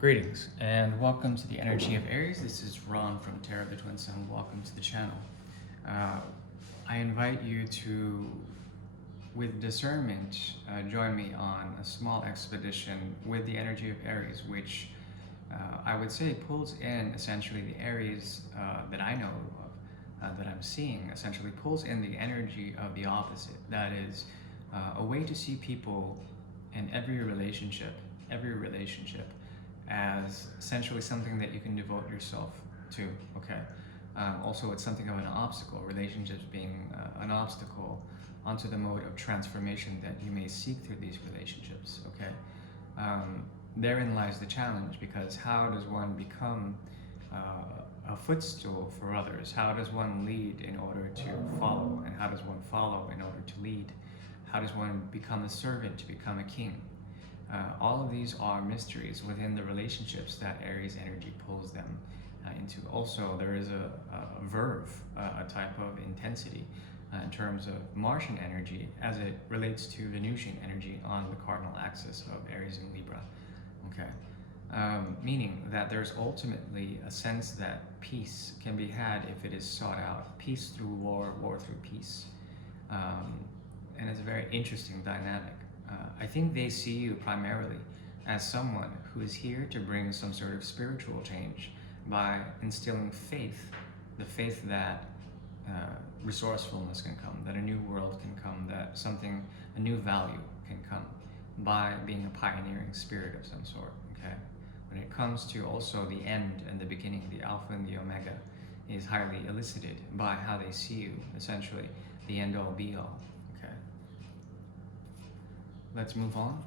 Greetings and welcome to the energy of Aries. This is Ron from Terror of the Twin Sun. Welcome to the channel. Uh, I invite you to, with discernment, join me on a small expedition with the energy of Aries, which I would say pulls in essentially the Aries that I know of, that I'm seeing, essentially pulls in the energy of the opposite. That is a way to see people in every relationship as essentially something that you can devote yourself to. Okay. Also, it's something of an obstacle. Relationships being an obstacle onto the mode of transformation that you may seek through these relationships. Okay. Therein lies the challenge, because how does one become a footstool for others? How does one lead in order to follow? And how does one follow in order to lead? How does one become a servant to become a king? All of these are mysteries within the relationships that Aries energy pulls them into. Also, there is a verve, a type of intensity in terms of Martian energy as it relates to Venusian energy on the cardinal axis of Aries and Libra. Okay. Meaning that there's ultimately a sense that peace can be had if it is sought out. Peace through war, war through peace. And it's a very interesting dynamic. I think they see you primarily as someone who is here to bring some sort of spiritual change by instilling faith, the faith that resourcefulness can come, that a new world can come, that a new value can come by being a pioneering spirit of some sort. Okay. When it comes to also the end and the beginning, the alpha and the omega is highly elicited by how they see you, essentially the end all be all. Okay. Let's move on.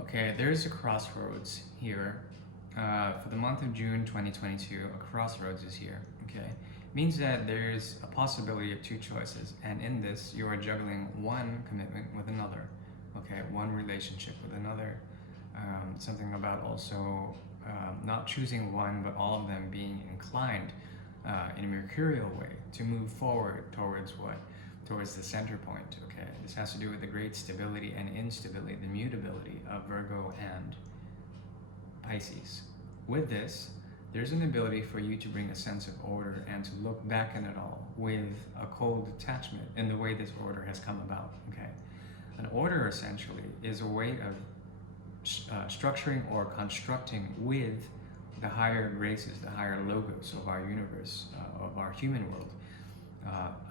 Okay, there's a crossroads here. For the month of June 2022, a crossroads is here. Okay, means that there's a possibility of two choices, and in this, you are juggling one commitment with another. Okay, one relationship with another. Something about also not choosing one, but all of them being inclined in a mercurial way to move forward towards what? Towards the center point. Okay, this has to do with the great stability and instability, the mutability of Virgo and Pisces. With this, there's an ability for you to bring a sense of order and to look back at it all with a cold detachment in the way this order has come about. Okay, an order essentially is a way of structuring or constructing with the higher graces, the higher logos of our universe, of our human world,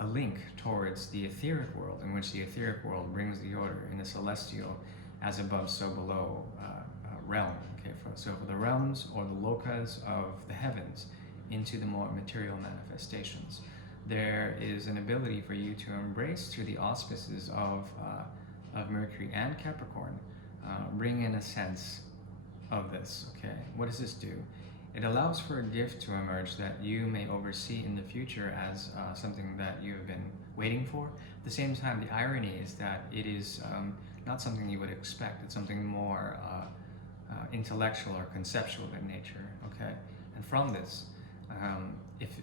a link towards the etheric world, in which the etheric world brings the order in a celestial, as above, so below realm. Okay, so for the realms or the lokas of the heavens into the more material manifestations, there is an ability for you to embrace through the auspices of Mercury and Capricorn, bring in a sense of this. Okay, what does this do? It allows for a gift to emerge that you may oversee in the future as something that you have been waiting for. At the same time, the irony is that it is not something you would expect. It's something more intellectual or conceptual in nature. Okay, and from this,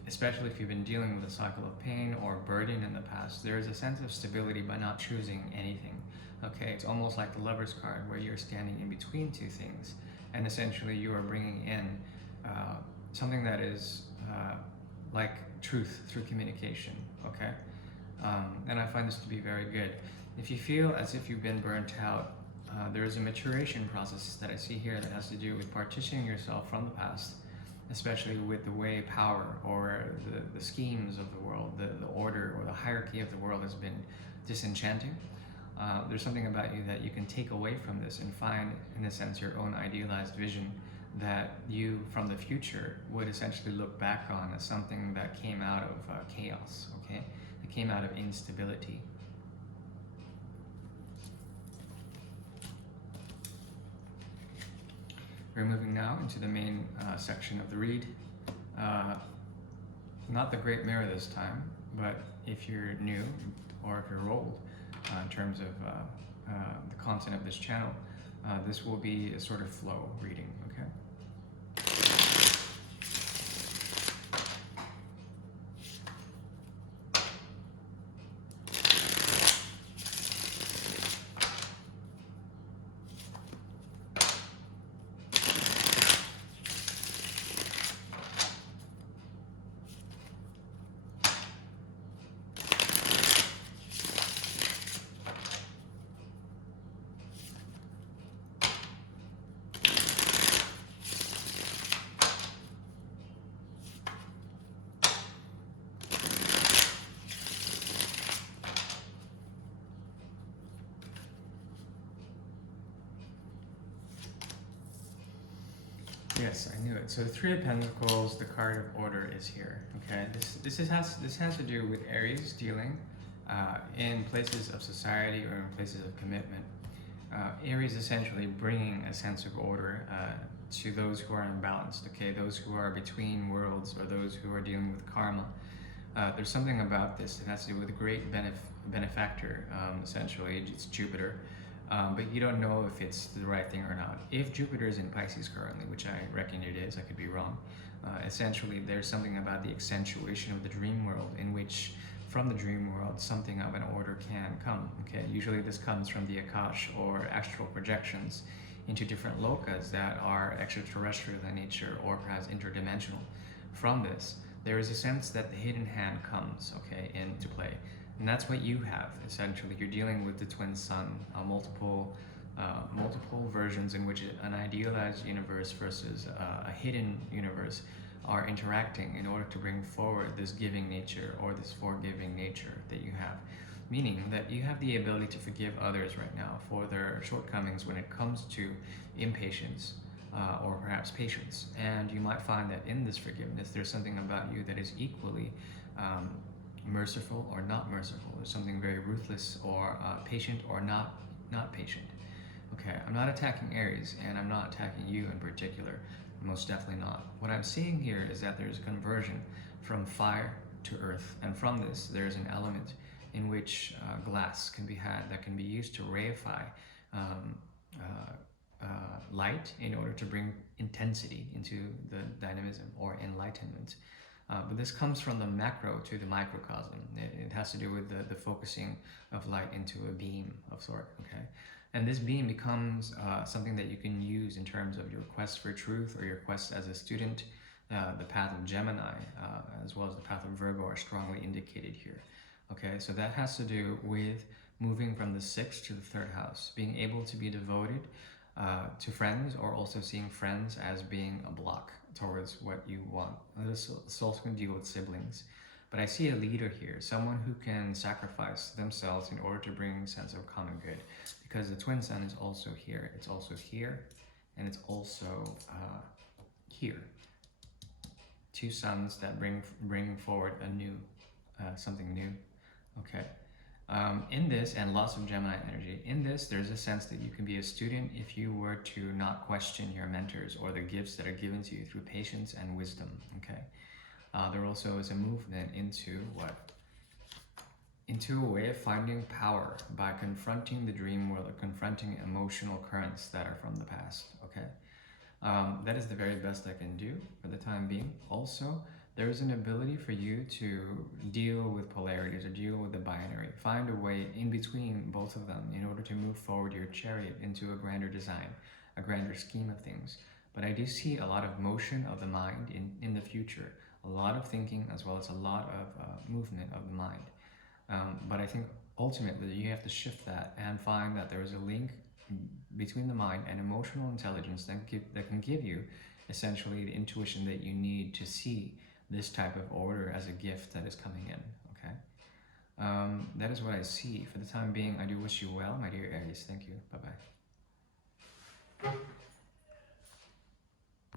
especially if you've been dealing with a cycle of pain or burden in the past, there is a sense of stability by not choosing anything. Okay, it's almost like the Lover's card, where you're standing in between two things, and essentially you are bringing in something that is like truth through communication. Okay, and I find this to be very good. If you feel as if you've been burnt out, there is a maturation process that I see here that has to do with partitioning yourself from the past, especially with the way power or the schemes of the world, the order or the hierarchy of the world has been disenchanting. There's something about you that you can take away from this and find, in a sense, your own idealized vision that you, from the future, would essentially look back on as something that came out of chaos, okay? It came out of instability. We're moving now into the main section of the read. Not the Great Mirror this time, but if you're new or if you're old in terms of the content of this channel, this will be a sort of flow reading, okay? Yes, I knew it. So the Three of Pentacles, the card of order is here. Okay, this has to do with Aries dealing in places of society or in places of commitment. Aries essentially bringing a sense of order to those who are imbalanced. Okay, those who are between worlds or those who are dealing with karma. There's something about this that has to do with a great benefactor. Essentially, it's Jupiter. But you don't know if it's the right thing or not. If Jupiter is in Pisces currently, which I reckon it is, I could be wrong. Essentially, there's something about the accentuation of the dream world in which, from the dream world, something of an order can come. Okay, usually this comes from the Akash or astral projections into different lokas that are extraterrestrial in nature or perhaps interdimensional. From this, there is a sense that the hidden hand comes, okay, into play. And that's what you have, essentially. You're dealing with the twin sun, multiple versions in which an idealized universe versus a hidden universe are interacting in order to bring forward this giving nature or this forgiving nature that you have. Meaning that you have the ability to forgive others right now for their shortcomings when it comes to impatience or perhaps patience. And you might find that in this forgiveness, there's something about you that is equally merciful or not merciful. There's something very ruthless or patient or not patient. Okay, I'm not attacking Aries and I'm not attacking you in particular. Most definitely not. What I'm seeing here is that there's a conversion from fire to earth, and from this there's an element in which glass can be had that can be used to reify light in order to bring intensity into the dynamism or enlightenment. But this comes from the macro to the microcosm. It has to do with the focusing of light into a beam of sort, okay? And this beam becomes something that you can use in terms of your quest for truth or your quest as a student. The path of Gemini, as well as the path of Virgo are strongly indicated here. Okay, so that has to do with moving from the 6th to the 3rd house, being able to be devoted to friends, or also seeing friends as being a block towards what you want. This also can deal with siblings. But I see a leader here, someone who can sacrifice themselves in order to bring a sense of common good. Because the twin sun is also here. It's also here, and it's also here. Two suns that bring forward a new, something new. Okay. In this, and lots of Gemini energy, in this there's a sense that you can be a student if you were to not question your mentors or the gifts that are given to you through patience and wisdom. Okay. There also is a movement into what? Into a way of finding power by confronting the dream world or confronting emotional currents that are from the past. Okay. That is the very best I can do for the time being. Also, there is an ability for you to deal with polarities or deal with the binary. Find a way in between both of them in order to move forward your chariot into a grander design, a grander scheme of things. But I do see a lot of motion of the mind in the future, a lot of thinking as well as a lot of movement of the mind. But I think ultimately you have to shift that and find that there is a link between the mind and emotional intelligence that can give you essentially the intuition that you need to see this type of order as a gift that is coming in, okay? That is what I see. For the time being, I do wish you well, my dear Aries. Thank you.